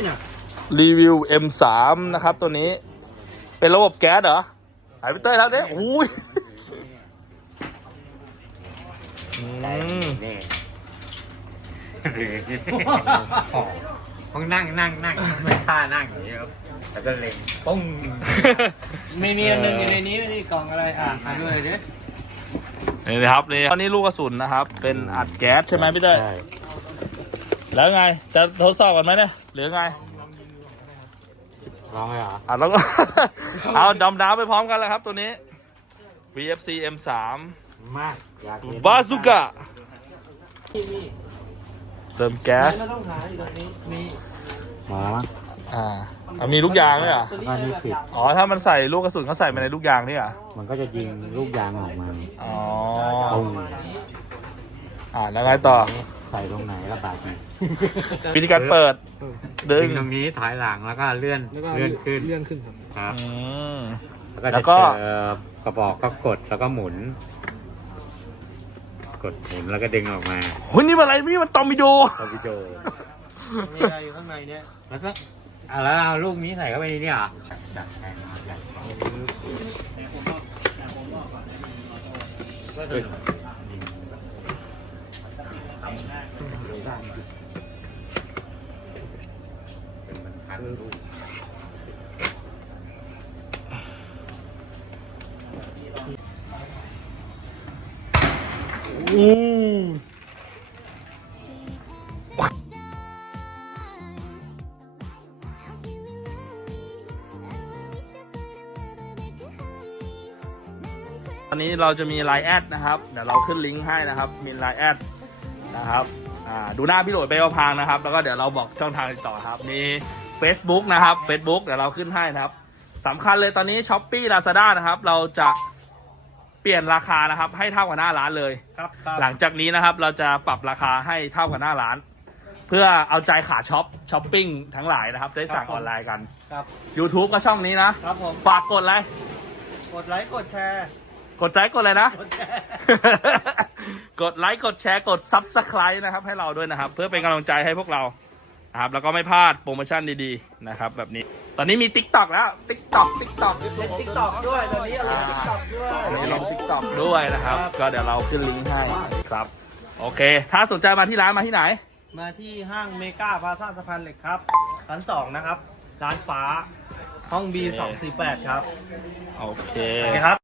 นี่น่ะรีวิว M3 นะครับตัวนี้ เป็นระบบแก๊สเหรอหายไปเต้ยแล้วเนี่ยอุ้ยอืมนี่ต้องนั่งนั่งนั่งไม่ท่านั่งอย่างนี้ครับแล้วก็เล็งปุ้งมีมีอันหนึงอยู่ในนี้นี่กล่องอะไรอ่านอ่านด้วยดินี่นะครับนี่ตอนนี้ลูกกระสุนนะครับ เป็นอัดแก๊สใช่ไหมพี่เต้ยใช่แล้วไง จะทดสอบกันไหมเนี่ย หรือไงลองเลยเหรออะแล้วก็ เอาดำดาวไปพร้อมกันแล้วครับตัวนี้ VFC M3 มาอยากเห็นบาซูก้านี่นี่เติมแก๊สไม่ต้องหาอยู่ตรงนี้มีมามั้งอ่าอะมีลูกยางด้วยเหรอตัวนี้อันนี้แบบปิดอยากอ๋อถ้ามันใส่ลูกกระสุนเขาใส่มาในลูกยางนี่เหรอมันก็จะยิงลูกยางออกมาอ๋อปุ้งอ่าแล้วไงต่อ ใส่ตรงไหนก็บาดอีกวิธีการเปิด ดึดึงงตรงนี้ถอยหลังแล้วก็เลื่อนเลื่อนขึ้นเลื่อนขึ้นครับ ครับ อืม แล้วแล้ก็วจะก็เจอกระบอกก็กดแล้วก็หมุน กดหมุนแล้วก็ดึงออกมาเฮ้ยนี่มันอะไรนี่มันตอมิโด ตอวิโดมีอะไรอยู่ข้างในเนี่ยแล้วก็อะแล้วเอาลูกนี้ใส่เข้าไปในนี่เหรอจัดแทงมาจัดก็ ดึงเป็นบรรทัดลูกอู้ตอนนี้เราจะมีไลน์แอดนะครับ เดี๋ยวเราขึ้นลิงก์ให้นะครับ มีไลน์แอดนะครับ อ่าดูหน้าพี่โหลดไปพางนะครับ แล้วก็เดี๋ยวเราบอกช่องทางติดต่อครับมี Facebook นะครับ Facebook เดี๋ยวเราขึ้นให้นะครับสำคัญเลยตอนนี้ s h อ p e e Lazada นะครับ เราจะเปลี่ยนราคานะครับ ให้เท่ากับหน้าร้านเลย ครับครับหลังจากนี้นะครับเราจะปรับราคาให้เท่ากับหน้าร้าน เพื่อเอาใจขาช็อปช้อปปิ้งทั้งหลายนะครับ ได้สั่งออนไลน์กัน ครับ YouTube ก็ช่องนี้นะ ครับผม ฝากกดไลค์ กดไลค์ กดแชร์ กดใจกดเลยนะกดแชร์กดไลค์กดแชร์กด Subscribe นะครับ ให้เราด้วยนะครับ เพื่อเป็นกำลังใจให้พวกเรานะครับแล้วก็ไม่พลาดโปรโมชั่นดีๆนะครับแบบนี้ตอนนี้มี TikTok แล้ว TikTok TikTok เล่นติ๊กต็อกด้วยตอนนี้เราเล่นติ๊กต็อกด้วย อันนี้ลง TikTok ด้วยนะครับครับ ก็เดี๋ยวเราขึ้นลิงก์ให้ครับ โอเค ถ้าสนใจมาที่ร้านมาที่ไหน มาที่ห้างเมกาพาซาสะพานเหล็กครับชั้นสองนะครับ ร้านฟ้าห้อง B 2 4 8ครับโอเคโอเคครับ